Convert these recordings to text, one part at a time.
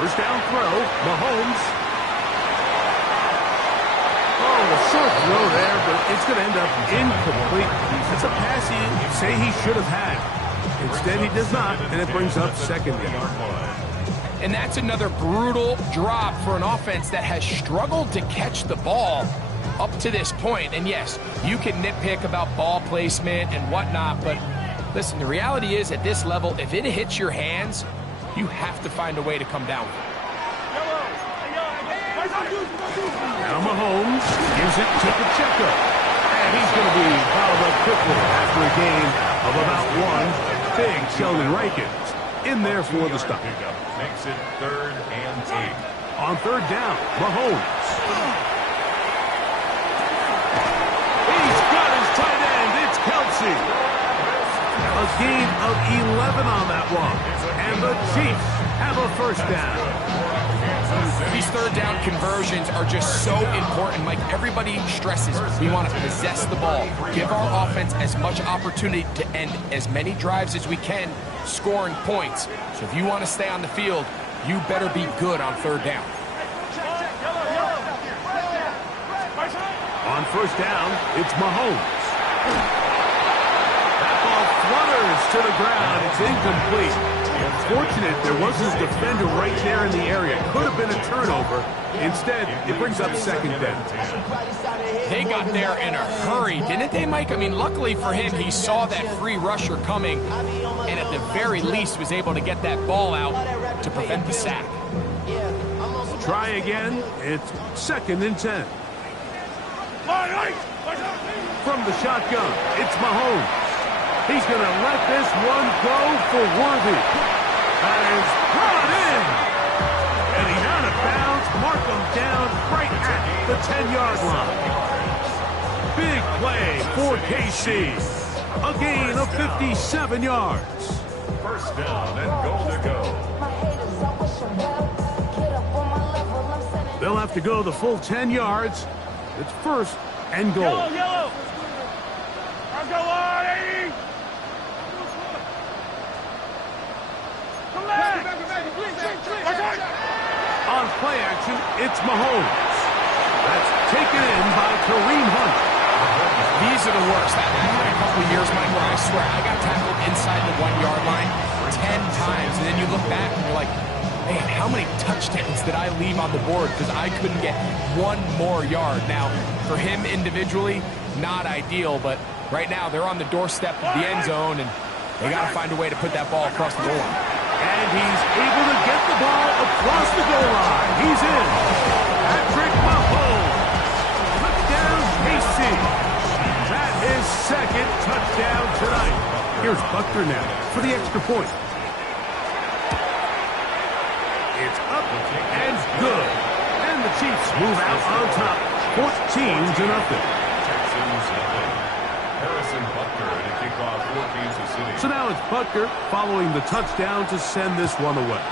First down throw, Mahomes. Oh, a short throw there, but it's going to end up incomplete. That's a pass you say he should have had. Instead, he does not, and it brings up second down. And that's another brutal drop for an offense that has struggled to catch the ball up to this point. And yes, you can nitpick about ball placement and whatnot, but listen, the reality is at this level, if it hits your hands, you have to find a way to come down with it. Now Mahomes gives it to Pacheco. And he's going to be fouled up quickly after a gain of about one. Big Sheldon Rankins in there for the stop. Makes it 3rd and 8. On 3rd down, Mahomes. He's got his tight end. It's Kelsey. A gain of 11 on that one. And the Chiefs have a first down. These 3rd down conversions are just so important. Like everybody stresses, we want to possess the ball, give our offense as much opportunity to end as many drives as we can, scoring points. So if you want to stay on the field, you better be good on 3rd down. On 1st down, it's Mahomes. That ball flutters to the ground. It's incomplete. Unfortunate, there was his defender right there in the area. Could have been a turnover. Instead, it brings up second down. They got there in a hurry, didn't they, Mike? I mean, luckily for him, he saw that free rusher coming, and at the very least was able to get that ball out to prevent the sack. Try again. It's 2nd and 10. From the shotgun, it's Mahomes. He's going to let this one go for Worthy. That is brought in. And he's out of bounds. Mark him down right at the 10-yard line. Big play for KC. A gain of 57 yards. First down and goal to go. They'll have to go the full 10 yards. It's 1st and goal. Yellow. Let's go on, 80. On play action, it's Mahomes. That's taken in by Kareem Hunt. These are the worst. I've had a couple of years, Mike, where I swear I got tackled inside the 1-yard line 10 times, and then you look back and you're like, man, how many touchdowns did I leave on the board because I couldn't get one more yard? Now, for him individually, not ideal, but right now they're on the doorstep of the end zone, and they got to find a way to put that ball across the goal line. And he's able to get the ball across the goal line. He's in. Patrick Mahomes. Touchdown, KC. That is 2nd touchdown tonight. Here's Buckner now for the extra point. It's up and good. And the Chiefs move out on top, 14-0. Harrison Butker to kick off for Kansas City. So now it's Butker following the touchdown to send this one away.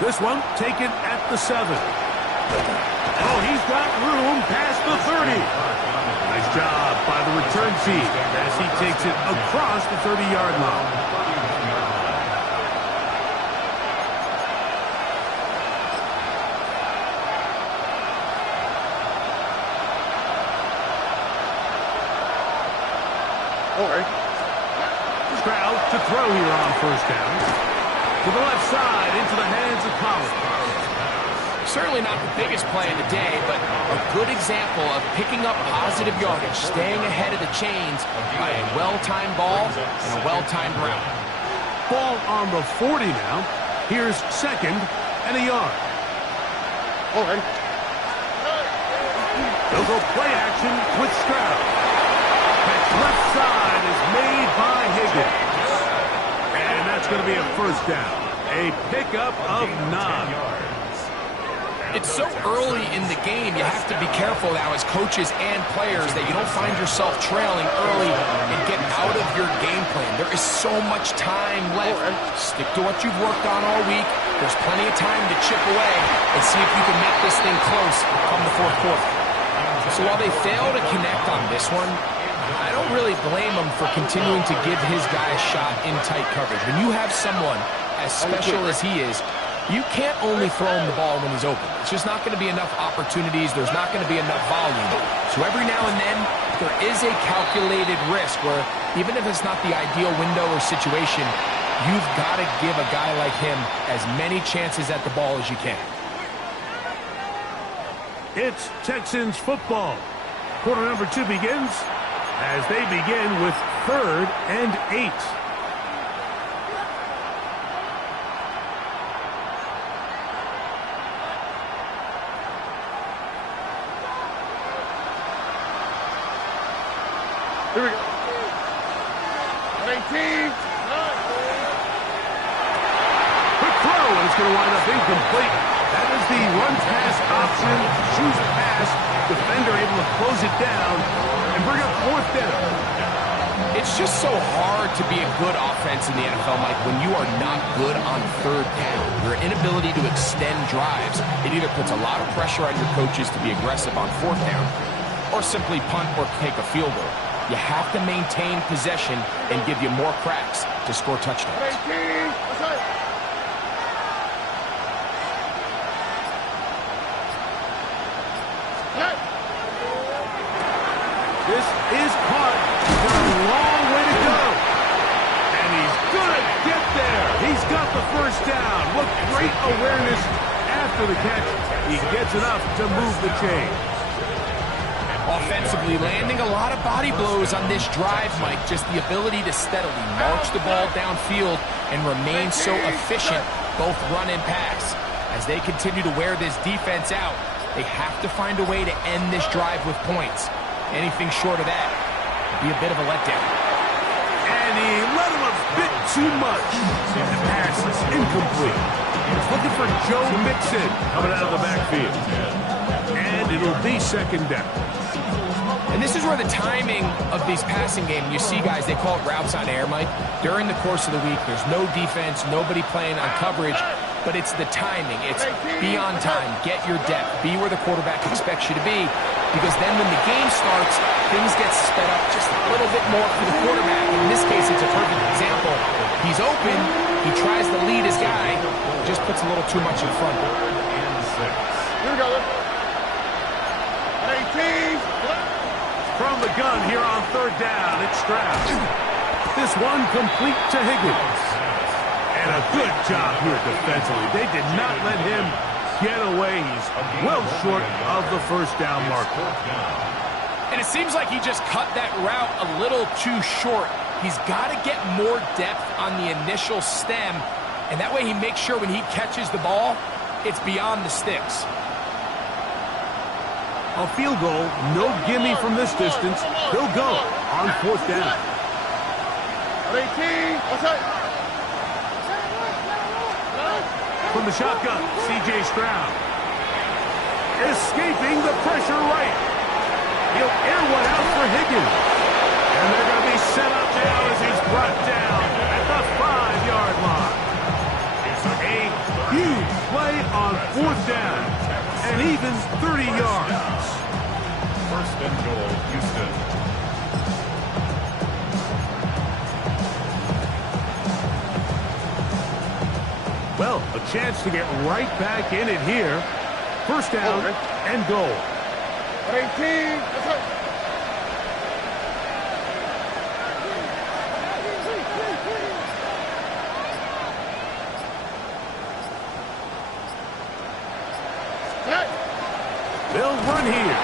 This one taken at the 7. Oh, he's got room past the 30. Nice job by the return team as he takes it across the 30-yard line. Stroud to throw here on 1st down. To the left side, into the hands of Collins. Certainly not the biggest play of the day, but a good example of picking up positive yardage, staying ahead of the chains by a well-timed ball and a well-timed route. Ball on the 40 now. Here's 2nd and a yard. They'll go play action with Stroud. That left side is made by Higgins. And that's going to be a 1st down. A pickup of 9. It's so early in the game, you have to be careful now as coaches and players that you don't find yourself trailing early and get out of your game plan. There is so much time left. Stick to what you've worked on all week. There's plenty of time to chip away and see if you can make this thing close come the 4th quarter. So while they fail to connect on this one, I don't really blame him for continuing to give his guy a shot in tight coverage. When you have someone as special as he is, you can't only throw him the ball when he's open. It's just not going to be enough opportunities. There's not going to be enough volume. So every now and then, there is a calculated risk where even if it's not the ideal window or situation, you've got to give a guy like him as many chances at the ball as you can. It's Texans football. Quarter number 2 begins as they begin with 3rd and 8. Here we go. 18. Quick throw, and it's going to wind up incomplete. That is the run-pass option. Choose pass. Defender able to close it down and bring up 4th down. It's just so hard to be a good offense in the NFL, Mike, when you are not good on 3rd down. Your inability to extend drives, it either puts a lot of pressure on your coaches to be aggressive on 4th down or simply punt or take a field goal. You have to maintain possession and give you more cracks to score touchdowns. 18. This is caught. He's got a long way to go. And he's going to get there. He's got the 1st down. What great awareness after the catch. He gets enough to move the chain. Offensively, landing a lot of body blows on this drive, Mike. Just the ability to steadily march the ball downfield and remain so efficient, both run and pass. As they continue to wear this defense out, they have to find a way to end this drive with points. Anything short of that would be a bit of a letdown. And he let him a bit too much. And the pass is incomplete. He's looking for Joe Mixon coming out of the backfield. And it'll be 2nd down. And this is where the timing of these passing game, you see guys, they call it routes on air, Mike. During the course of the week, there's no defense, nobody playing on coverage, but it's the timing. It's be on time, get your depth, be where the quarterback expects you to be, because then when the game starts, things get sped up just a little bit more for the quarterback. In this case, it's a perfect example. He's open, he tries to lead his guy, just puts a little too much in front. Here we go. 18. From the gun here on 3rd down, it's Stroud. This one complete to Higgins. And a good job here defensively. They did not let him get away. He's well short of the 1st down marker. And it seems like he just cut that route a little too short. He's got to get more depth on the initial stem, and that way he makes sure when he catches the ball, it's beyond the sticks. A field goal, no gimme from this distance. He'll go on 4th down. 18. From the shotgun, C.J. Stroud. Escaping the pressure right. He'll air one out for Higgins. And they're going to be set up now as he's brought down at the 5-yard line. A huge play on 4th down. And even 30 yards. 1st and goal, Houston. Well, a chance to get right back in it here. 1st down and goal. 18. They'll run here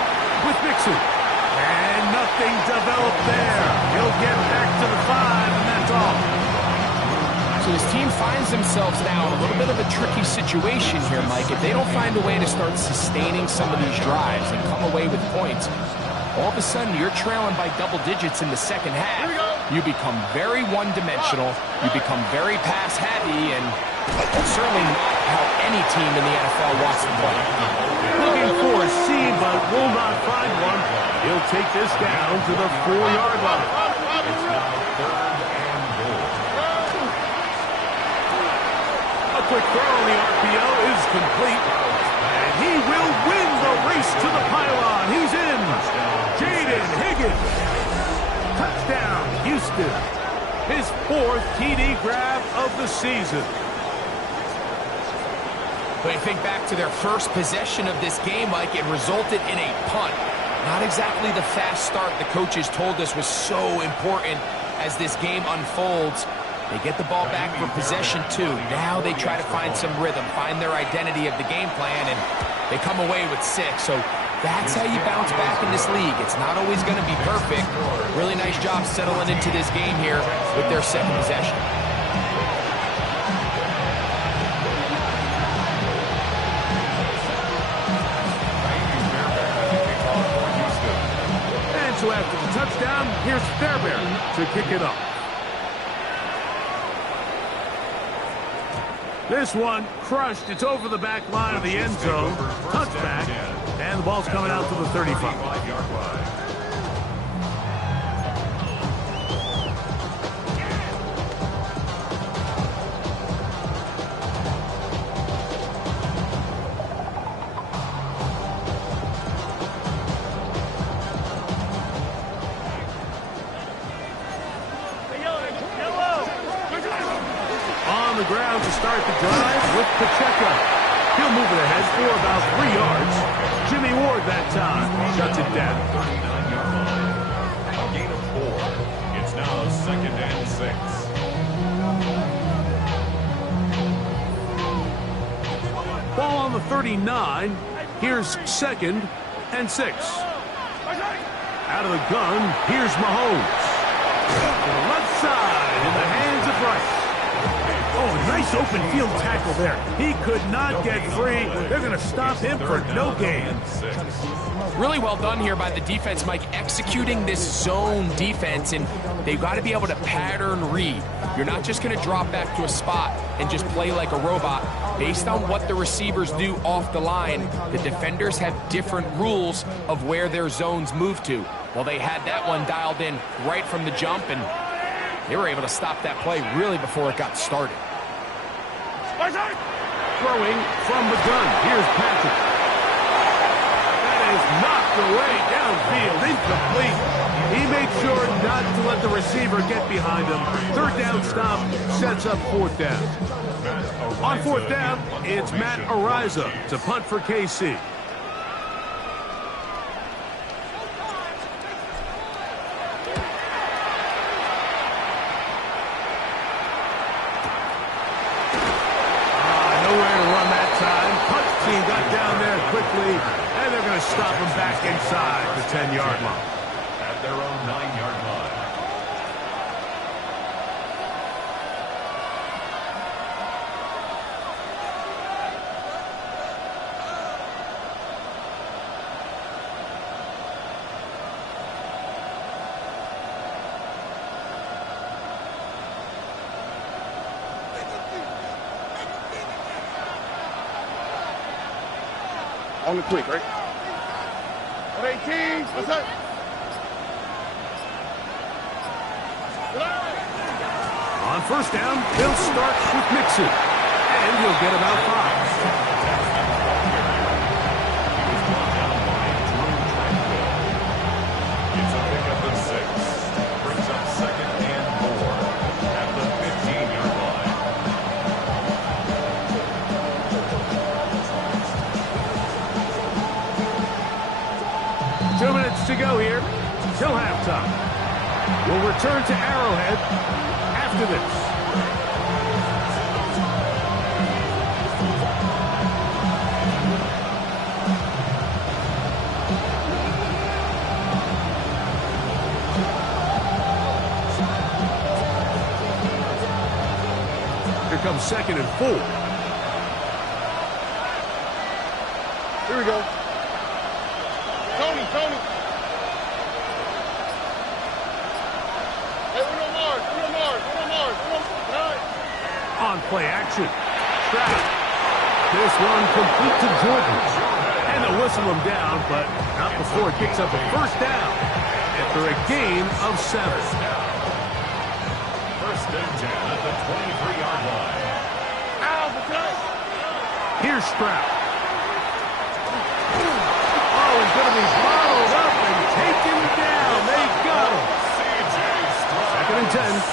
with Mixon. And nothing developed there. He'll get back to the 5, and that's all. So his team finds themselves now in a little bit of a tricky situation here, Mike. If they don't find a way to start sustaining some of these drives and come away with points, all of a sudden you're trailing by double digits in the 2nd half. You become very one-dimensional. You become very pass-heavy, and that's certainly not how any team in the NFL wants to play. Looking for a seam, but will not find one. He'll take this down to the 4-yard line. It's now 3rd and goal. A quick throw on the RPO is complete. And he will win the race to the pylon. He's in. Jaden Higgins. twisted. His 4th TD grab of the season. When you think back to their first possession of this game, Mike, it resulted in a punt. Not exactly the fast start the coaches told us was so important as this game unfolds. They get the ball back for possession 2. Now they try to find some rhythm, find their identity of the game plan, and they come away with 6. So that's how you bounce back in this league. It's not always going to be perfect. Really nice job settling into this game here with their 2nd possession. And so after the touchdown, here's Fairbairn to kick it up. This one crushed. It's over the back line of the end zone. Touchback. And the ball's coming out to the 35. On the ground to start the drive with Pacheco. He'll move it ahead for about 3 yards. Jimmy Ward that time shuts it down. 39-yard line. A gain of 4. It's now 2nd and 6. Ball on the 39. Here's 2nd and 6. Out of the gun, here's Mahomes. To the left side in the hands of Rice. Oh, nice open field tackle there. He could not get free. They're going to stop him for no gain. Really well done here by the defense, Mike, executing this zone defense, and they've got to be able to pattern read. You're not just going to drop back to a spot and just play like a robot. Based on what the receivers do off the line, the defenders have different rules of where their zones move to. Well, they had that one dialed in right from the jump, and they were able to stop that play really before it got started. Throwing from the gun. Here's Patrick. That is knocked away downfield, incomplete. He made sure not to let the receiver get behind him. 3rd down stop sets up 4th down. On 4th down, it's Matt Ariza to punt for KC. Got down there quickly, and they're going to stop him back inside the 10-yard line. At their own 9-yard line. On the quick, right? 18, what's up? On 1st down, they'll start with Mixon, and he'll get about 5. It's a pickup of 6. Brings up 2nd and 4 at the 15-yard line. 2 minutes to go here till halftime. We'll return to Arrowhead after this. Here comes 2nd and 4. Here we go. Tony. Hey, we no Mars. On play action. Stroud. This one complete to Jordan. And they'll whistle him down, but not before it picks up a 1st down after a gain of 7. 1st and 10 at the 23-yard line. Here's Stroud. Oh, he's going to be bottled up and taken down. They got him. 2nd and sense.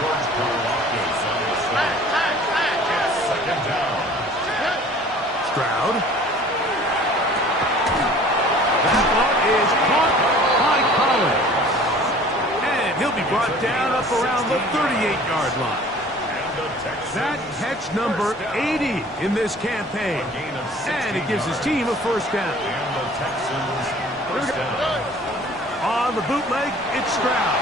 George Karlaftis on the stop. Second down. Stroud. That one is caught by Collins. And he'll be brought down up around the 38-yard line. That catch number 80 in this campaign. And it gives his team a first down. And the Texans first down. On the bootleg, it's Stroud.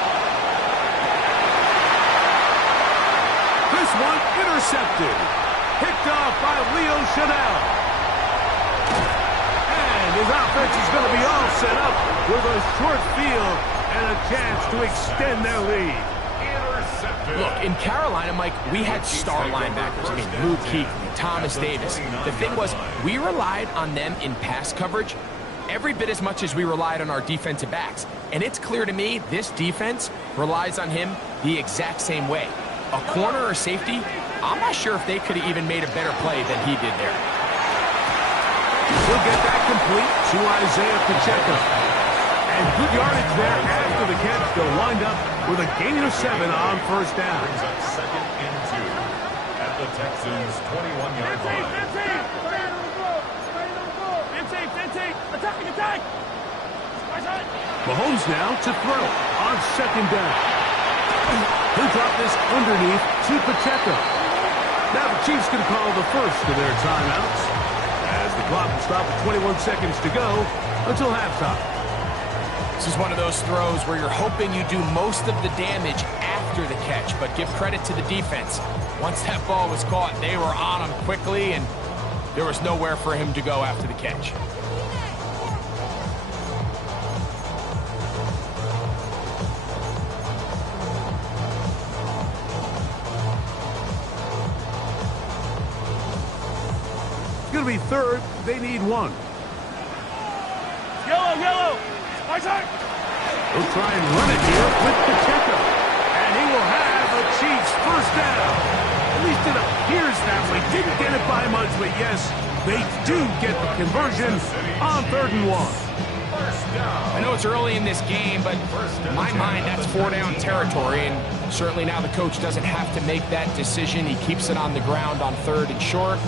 This one intercepted. Picked off by Leo Chanel. And his offense is going to be all set up with a short field and a chance to extend their lead. Look, in Carolina, Mike, we had star linebackers. I mean, Luke Kuechly, Thomas Davis. The thing was, we relied on them in pass coverage every bit as much as we relied on our defensive backs. And it's clear to me this defense relies on him the exact same way. A corner or safety, I'm not sure if they could have even made a better play than he did there. He'll get that complete to Isaiah Pacheco. And good yardage there after the catch. They'll wind up with a gain of 7 on first down. Brings up second and 2 at the Texans' 21-yard line. Attack! Mahomes now to throw on second down. He'll drop this underneath to Pacheco. Now the Chiefs can call the first of their timeouts as the clock will stop with 21 seconds to go until halftime. This is one of those throws where you're hoping you do most of the damage after the catch, but give credit to the defense. Once that ball was caught, they were on him quickly, and there was nowhere for him to go after the catch. It's going to be third. They need 1. Yellow! My side! He'll try and run it here with Pacheco. And he will have a Chiefs first down. At least it appears that way. Didn't get it by much, but yes, they do get the conversion on 3rd and 1. I know it's early in this game, but in my mind, that's 4-down territory, and certainly now the coach doesn't have to make that decision. He keeps it on the ground on 3rd and short,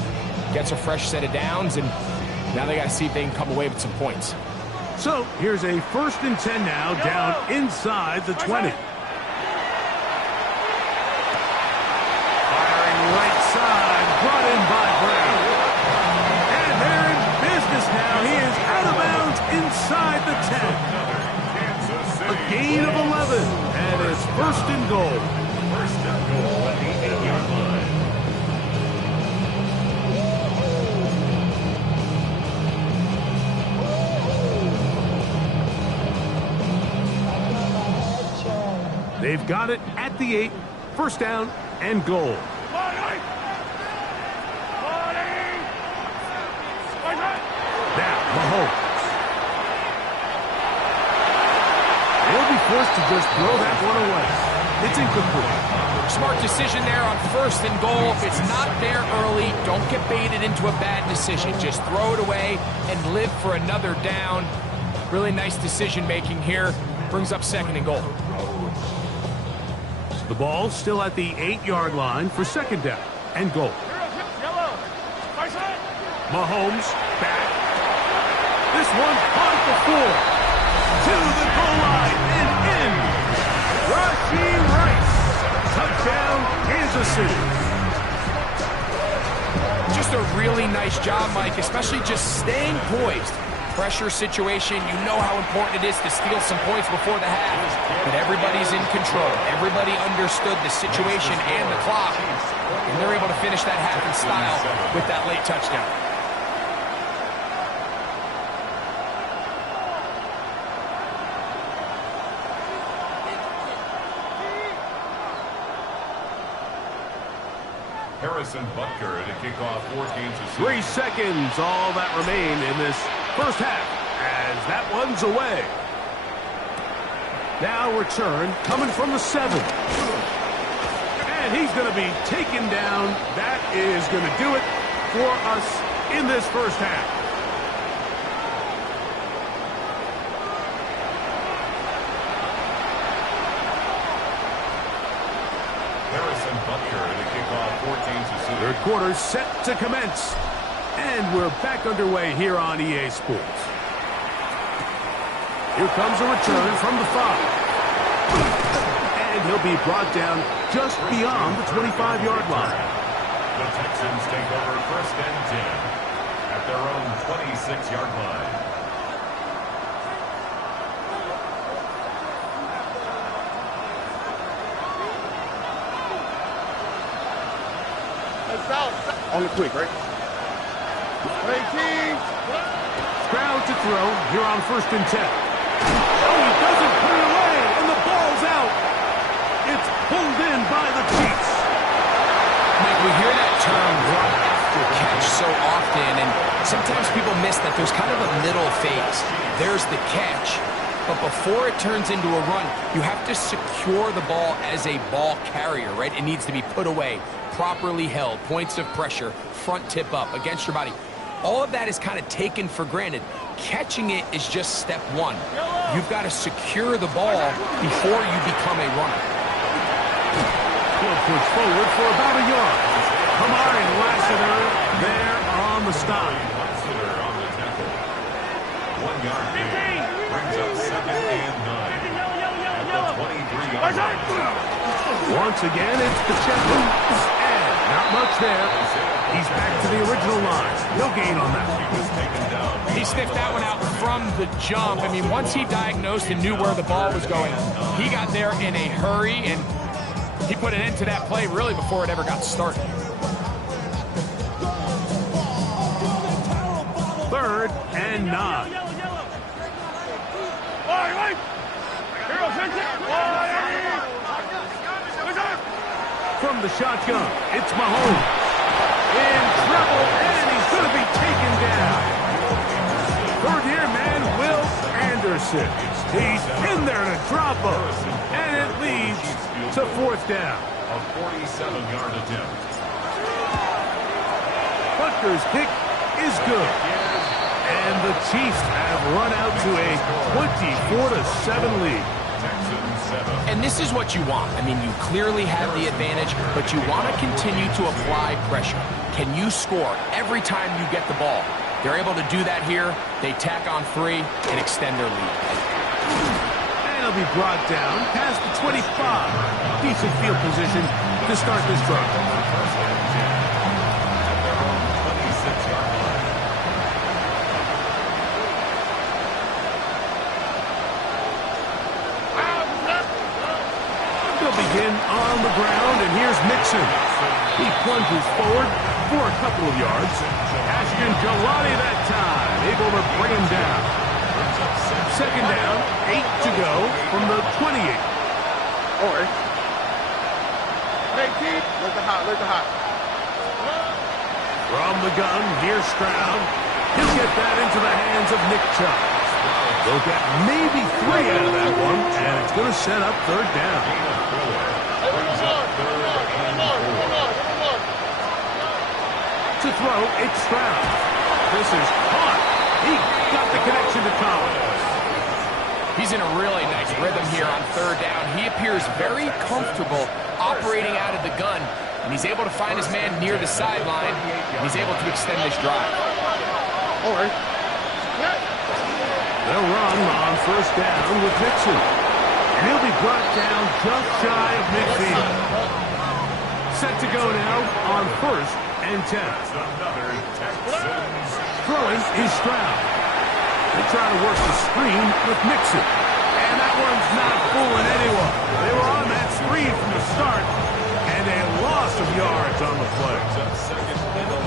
gets a fresh set of downs, and now they got to see if they can come away with some points. So here's a 1st and 10 now, down inside the 20. Firing right side, brought in by Brown. And they're in business now. He is out of bounds inside the 10. A gain of 11, and it's 1st and goal. First and goal at the 8-yard line. They've got it at the 8, 1st down and goal. Now, Mahomes. He'll be forced to just throw that one away. It's incomplete. Smart decision there on 1st and goal. If it's not there early, don't get baited into a bad decision. Just throw it away and live for another down. Really nice decision-making here. Brings up 2nd and goal. The ball still at the 8-yard line for 2nd down and goal. Mahomes back. This one on the 4. To the goal line and in. Rashee Rice. Touchdown, Kansas City. Just a really nice job, Mike, especially just staying poised. Pressure situation, you know how important it is to steal some points before the half. But everybody's in control. Everybody understood the situation and the clock. And they're able to finish that half in style with that late touchdown. Harrison Butker to kick off Kansas City. 3 seconds, all that remain in this first half as that one's away. Now return coming from the 7. And he's going to be taken down. That is going to do it for us in this first half. Third quarter set to commence. And we're back underway here on EA Sports. Here comes a return from the 5. And he'll be brought down just beyond the 25-yard line. The Texans take over 1st and 10 at their own 26-yard line. Only quick, right? 18. Stroud to throw here on 1st and 10. Oh, he doesn't put it away, and the ball's out. It's pulled in by the Chiefs. Mike, we hear that term run after catch so often, and sometimes people miss that there's kind of a middle phase. There's the catch, but before it turns into a run, you have to secure the ball as a ball carrier, right? It needs to be put away, properly held, points of pressure, front tip up against your body. All of that is kind of taken for granted. Catching it is just step one. You've got to secure the ball before you become a runner. He'll push forward for about a yard. Kamari Lassiter there on the stop. Lassiter on the tackle. 1 yard gain. Brings up 2nd and 9. At the 23-yard line. Once again, it's Pacheco. And not much there. He's back to the original line. No gain on that. He was taken down. He sniffed that one out from the jump. I mean, once he diagnosed and knew where the ball was going, he got there in a hurry, and he put an end to that play really before it ever got started. 3rd and 9. From the shotgun, it's Mahomes. In trouble, and he's going to be taken down. Third-year man, Will Anderson. He's in there to drop him, and it leads to 4th down. A 47-yard attempt. Butker's kick is good. And the Chiefs have run out to a 24-7 lead. Texans 7. And this is what you want. I mean, you clearly have the advantage, but you want to continue to apply pressure. Can you score every time you get the ball? They're able to do that here. They tack on 3 and extend their lead. And he'll be brought down past the 25. Decent field position to start this drive. 1st and 10 at their own 26-yard line. They'll begin on the ground, and here's Mixon. He plunges forward for a couple of yards. Ashton Galani that time, able to bring him down. 2nd down, 8 to go from the 28. Or 18. Let the hot. From the gun, here's Stroud. He'll get that into the hands of Nick Chubb. They'll get maybe 3 out of that one, and it's going to set up 3rd down. Brings up 3rd and 4. To throw, it's Stroud. This is caught. He got the connection to Collins. He's in a really nice rhythm here on 3rd down. He appears very comfortable operating out of the gun, and he's able to find his man near the sideline, and he's able to extend this drive. Or They'll run on 1st down with Mixon. And he'll be brought down just shy of midfield. Set to go now on 1st and 10. Another Texans. Throwing is Stroud. They try to work the screen with Mixon. And that one's not fooling anyone. They were on that screen from the start. And a loss of yards on the play.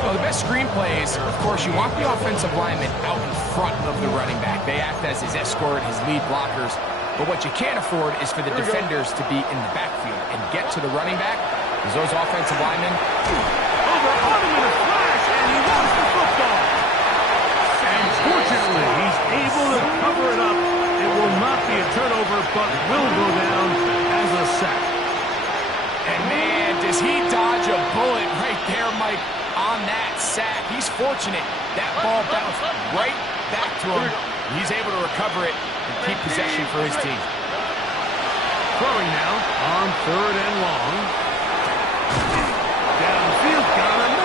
Well, the best screen plays, of course, you want the offensive lineman out in front of the running back. They act as his escort, his lead blockers. But what you can't afford is for the defenders to be in the backfield and get to the running back, because those offensive linemen... Over on him in a flash, and he lost the football. And fortunately, he's able to cover it up. It will not be a turnover, but will go down as a sack. And man, does he dodge a bullet right there, Mike, on that sack. He's fortunate. That ball bounced right back to him. He's able to recover it and keep possession for his team. Throwing now on 3rd and long. Downfield, got him.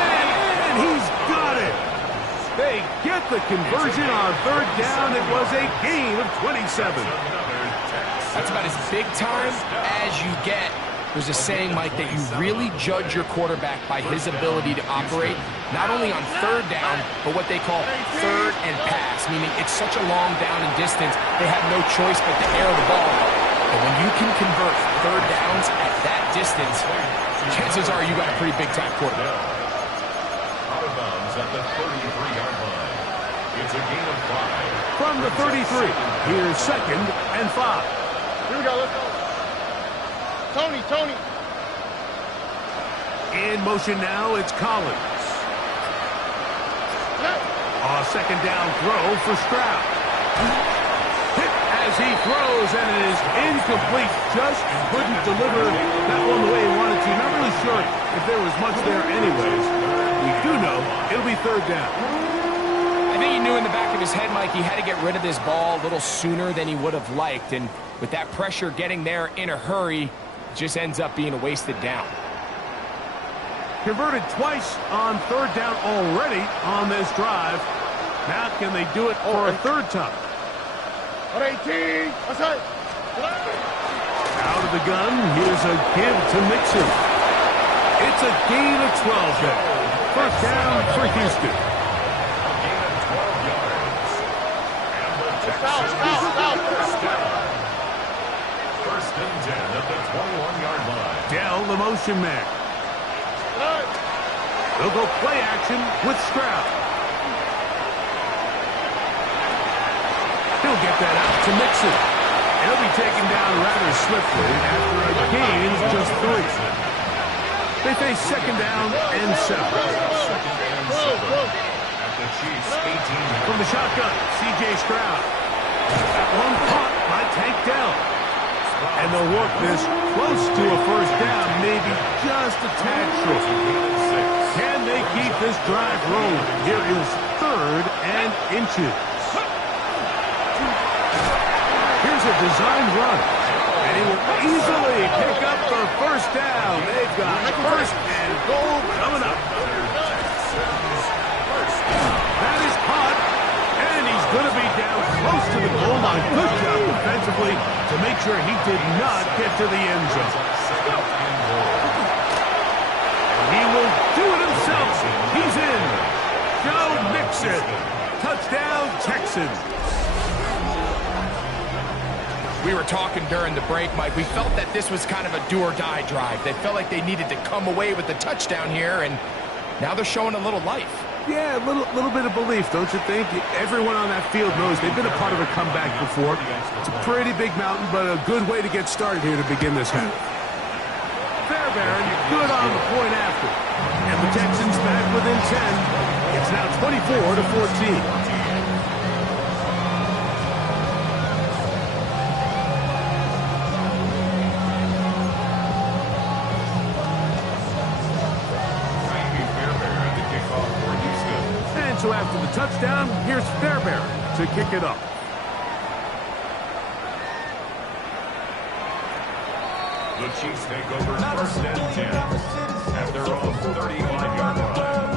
the conversion on third down. It was a gain of 27. That's about as big time as you get. There's a saying, Mike, that you really judge your quarterback by his ability to operate, not only on third down, but what they call third and pass, meaning it's such a long down and distance, they have no choice but to air the ball. And when you can convert third downs at that distance, chances are you got a pretty big-time quarterback. Out of bounds at the 33-yard line. It's a gain of 5. From the 33, here's 2nd and 5. Here we go, let's go. Tony. In motion now, it's Collins. A 2nd down throw for Stroud. Hit as he throws, and it is incomplete. Just couldn't deliver that one the way he wanted to. Not really sure if there was much there anyways. We do know it'll be 3rd down. I think he knew in the back of his head, Mike, he had to get rid of this ball a little sooner than he would have liked. And with that pressure getting there in a hurry, it just ends up being a wasted down. Converted twice on 3rd down already on this drive. Now can they do it for a 3rd time? 18. What's that? Out of the gun, here's a give to Mixon. It's a gain of 12 there. 1st down for Houston. A gain of 12 yards. And the Texans Foul. First and 10 at the 21-yard line. Dell, the motion man. They'll go play action with Stroud. He'll get that out to Mixon. He'll be taken down rather swiftly after a gain of just 3. They face 2nd down and 7. At the Chiefs' 18. From the shotgun, C.J. Stroud. That one caught by Tank Dell. And they'll work this close to a 1st down, maybe just a tad short. Can they keep this drive rolling? Here is 3rd and inches. Here's a designed run. And he will easily pick up the 1st down. They've got 1st and goal coming up. That is caught. And he's going to be down close to the goal line. Good job defensively to make sure he did not get to the end zone. He will do it himself. He's in. Joe Mixon. Touchdown, Texans. We were talking during the break, Mike. We felt that this was kind of a do-or-die drive. They felt like they needed to come away with the touchdown here, and now they're showing a little life. Yeah, a little bit of belief, don't you think? Everyone on that field knows they've been a part of a comeback before. It's a pretty big mountain, but a good way to get started here to begin this half. Fairbairn, good on the point after. And the Texans back within 10. It's now 24-14. So after the touchdown, here's Fairbairn to kick it up. The Chiefs take over 1st and 10 at their own 35-yard line.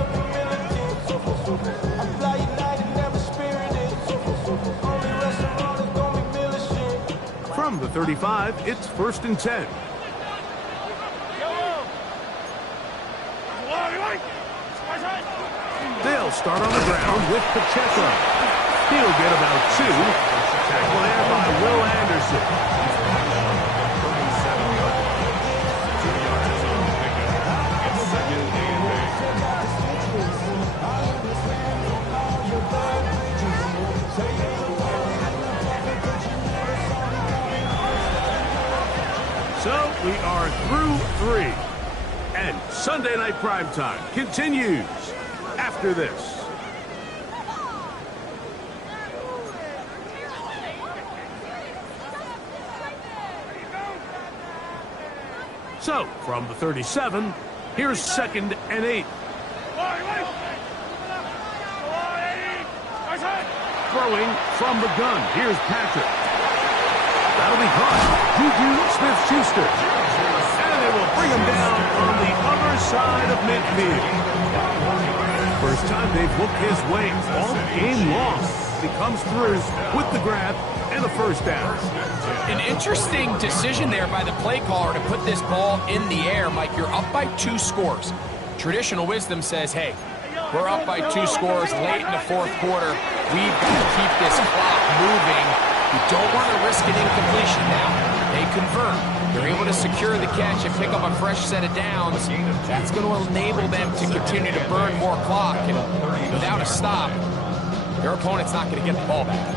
From the 35, it's 1st and 10. They'll start on the ground with Pacheco. He'll get about 2. Tackle there by Will Anderson. So we are through 3. And Sunday Night Primetime continues after this. So, from the 37, here's 2nd and 8. Throwing from the gun, here's Patrick. That'll be caught. Juju Smith-Schuster. And they will bring him down on the other side of midfield. First time they've looked his way all game long. He comes through with the grab and a first down. An interesting decision there by the play caller to put this ball in the air. Mike, you're up by 2 scores. Traditional wisdom says, hey, we're up by 2 scores late in the fourth quarter. We've got to keep this clock moving. We don't want to risk an incompletion now. They convert. They're able to secure the catch and pick up a fresh set of downs. That's going to enable them to continue to burn more clock. And without a stop, their opponent's not going to get the ball back.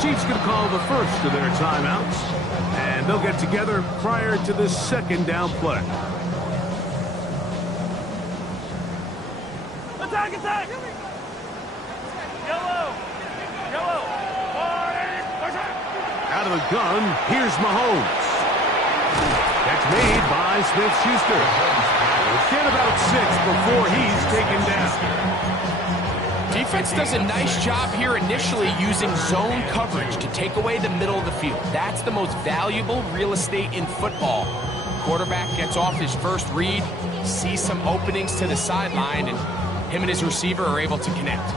Chiefs going to call the first of their timeouts, and they'll get together prior to the second down play. Attack, attack! Yellow! Yellow! Out of the gun, here's Mahomes. That's made by Smith-Schuster. Get about 6 before he's taken down. Defense does a nice job here initially using zone coverage to take away the middle of the field. That's the most valuable real estate in football. Quarterback gets off his first read, sees some openings to the sideline, and him and his receiver are able to connect.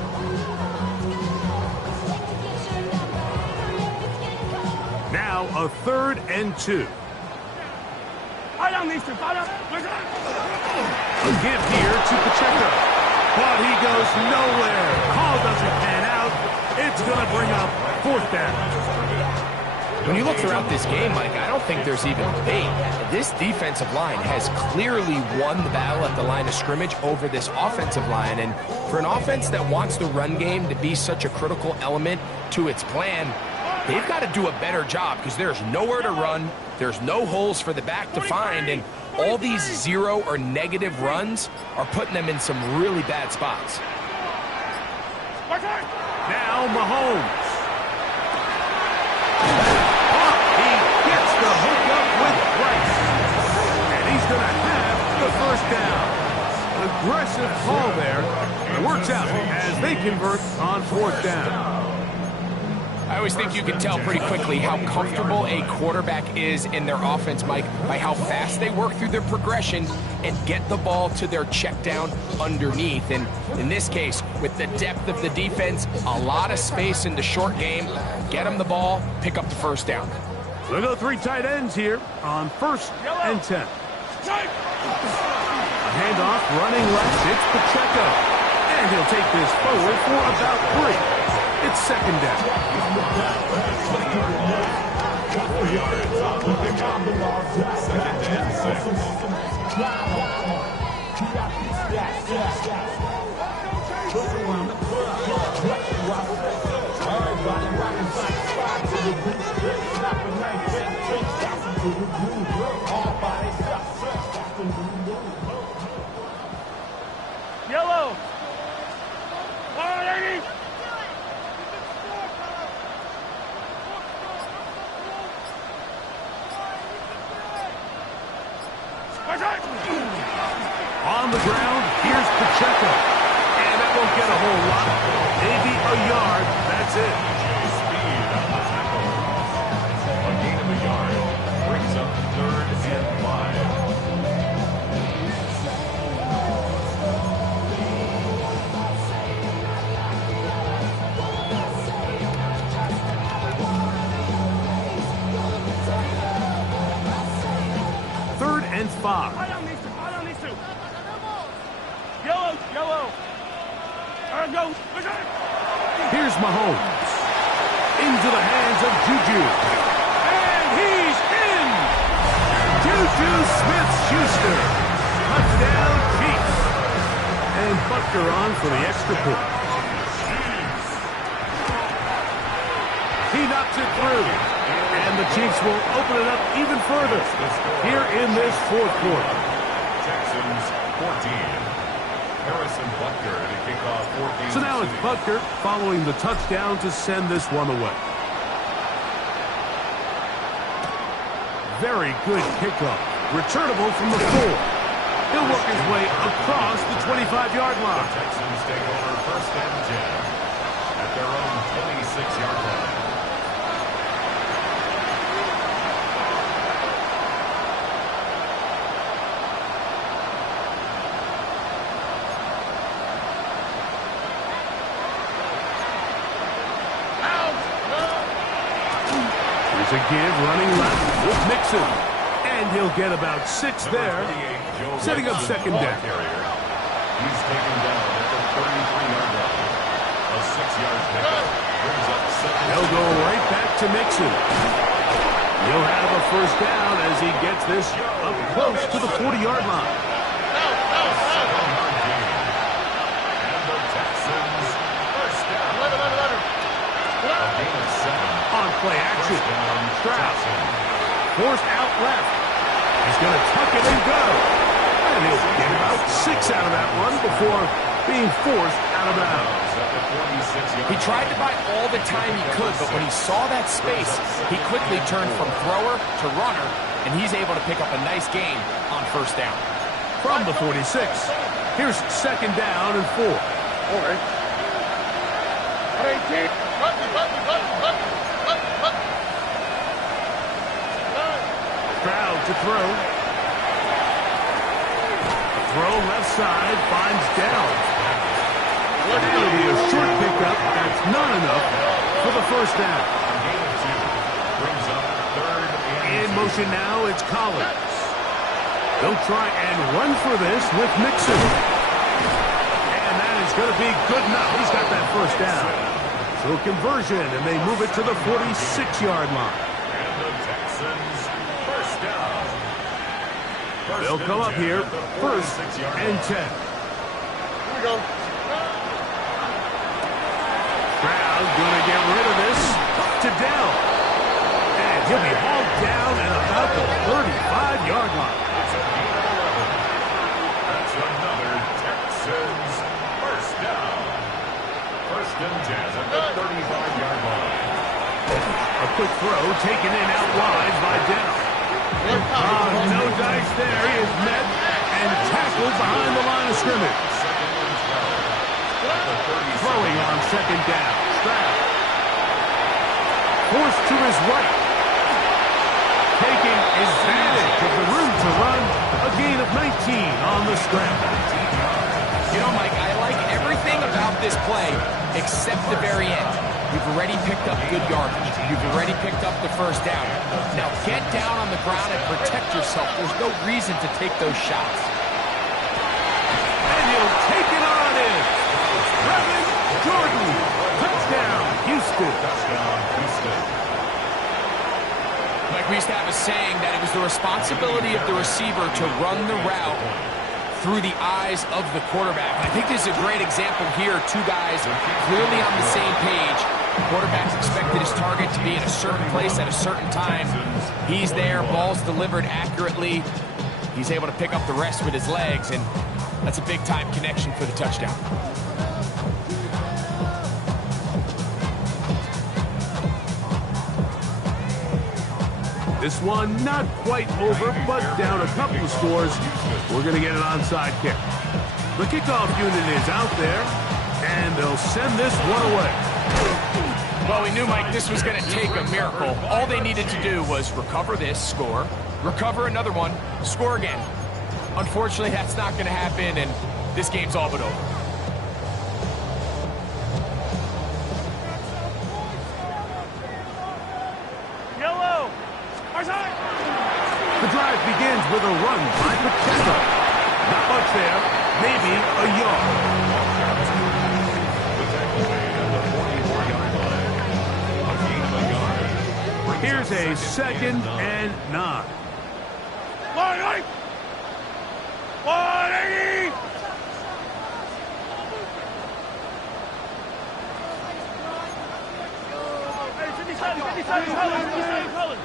Now a 3rd and 2. A give here to Pacheco. But he goes nowhere. Call doesn't pan out. It's going to bring up 4th down. When you look throughout this game, Mike, I don't think there's even debate. This defensive line has clearly won the battle at the line of scrimmage over this offensive line. And for an offense that wants the run game to be such a critical element to its plan, they've got to do a better job because there's nowhere to run. There's no holes for the back to find. And all these 0 or negative runs are putting them in some really bad spots. Now Mahomes. He gets the hookup with Rice. And he's going to have the first down. Aggressive call there. It works out as they convert on 4th down. I always think you can tell pretty quickly how comfortable a quarterback is in their offense, Mike, by how fast they work through their progression and get the ball to their check down underneath. And in this case, with the depth of the defense, a lot of space in the short game, get them the ball, pick up the first down. We'll go 3 tight ends here on 1st and 10. A handoff running left. It's Pacheco. And he'll take this forward for about 3. It's 2nd down. 4 yards on the pickup. 2nd and 6. Yellow! On the ground, here's Pacheco. And that won't get a whole lot. Maybe a yard. That's it. Speed on the tackle. A gain of a yard brings up 3rd and 5. 3rd and 5. Yellow! Go! Here's Mahomes. Into the hands of Juju. And he's in! Juju Smith-Schuster. Touchdown, Chiefs. And Butker on for the extra point. He knocks it through. And the Chiefs will open it up even further here in this 4th quarter. Texans 14. So now it's Butker following the touchdown to send this one away. Very good kickoff. Returnable from the 4. He'll work his way across the 25-yard line. The Texans take over first and 10 at their own 26-yard line. Here's a give running left with Mixon. And he'll get about 6 there, setting up second down. He's taken down at the 33-yard line. A 6-yard pickup brings up second. They'll go right back to Mixon. He'll have a first down as he gets this up close to the 40-yard line. And the Texans first down. A gain of 7. On play action. Stroud forced out left. He's going to tuck it and go. And he'll get about 6 out of that one before being forced out of bounds. He tried to buy all the time he could, but when he saw that space, he quickly turned from thrower to runner, and he's able to pick up a nice gain on first down. From the 46, here's second down and 4. All right. Stroud to throw. Throw left side, finds Dell. It'll be a short pickup. That's not enough for the first down. Brings up third and In motion now, it's Collins. They'll try and run for this with Mixon. And that is going to be good enough. He's got that first down. So conversion, and they move it to the 46-yard line. And the Texans first down. They'll come up here, first and 10. Here we go. Stroud going to get rid of this to Dell. And he'll be hauled down at about the 35-yard line. It's a gain of 11. That's another Texans first down. First and 10 at the 35-yard line. A quick throw taken in out wide by Dell. No dice there. He is met and tackled behind the line of scrimmage. Throwing on second down. Stroud. Forced to his right. Taking advantage of the room to run. A gain of 19 on the scramble. You know, Mike, I like everything about this play except the very end. You've already picked up good yardage. You've already picked up the first down. Now get down on the ground and protect yourself. There's no reason to take those shots. And he'll take it on in. Revan Jordan. Touchdown, Houston. Touchdown, Houston. Like we used to have a saying that it was the responsibility of the receiver to run the route through the eyes of the quarterback. I think this is a great example here. Two guys clearly on the same page. The quarterback's expected his target to be in a certain place at a certain time. He's there, ball's delivered accurately. He's able to pick up the rest with his legs, and that's a big-time connection for the touchdown. This one not quite over, but down a couple of scores. We're going to get an onside kick. The kickoff unit is out there, and they'll send this one away. Well, we knew, Mike, this was going to take a miracle. All they needed to do was recover this, score, recover another one, score again. Unfortunately, that's not going to happen, and this game's all but over. Yellow. The drive begins with a run by Pacheco. Not much there, maybe a yard. Here's a second and 9. 180. 180. Hey, 50 colors.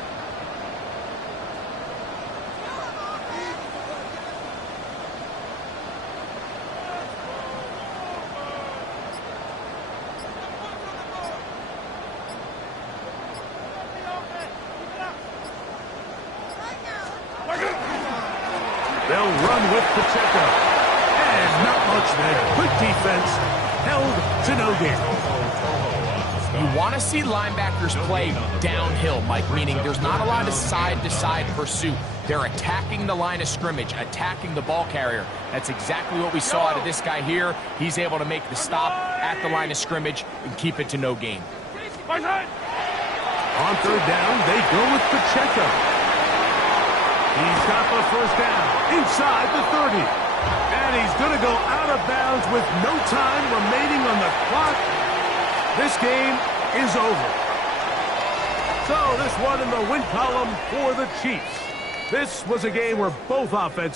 one with Pacheco. And not much there. Quick defense. Held to no gain. You want to see linebackers play downhill, Mike, meaning there's not a lot of side-to-side pursuit. They're attacking the line of scrimmage, attacking the ball carrier. That's exactly what we saw out of this guy here. He's able to make the stop at the line of scrimmage and keep it to no gain. On third down, they go with Pacheco. He's got the first down inside the 30. And he's going to go out of bounds with no time remaining on the clock. This game is over. So this one in the win column for the Chiefs. This was a game where both offenses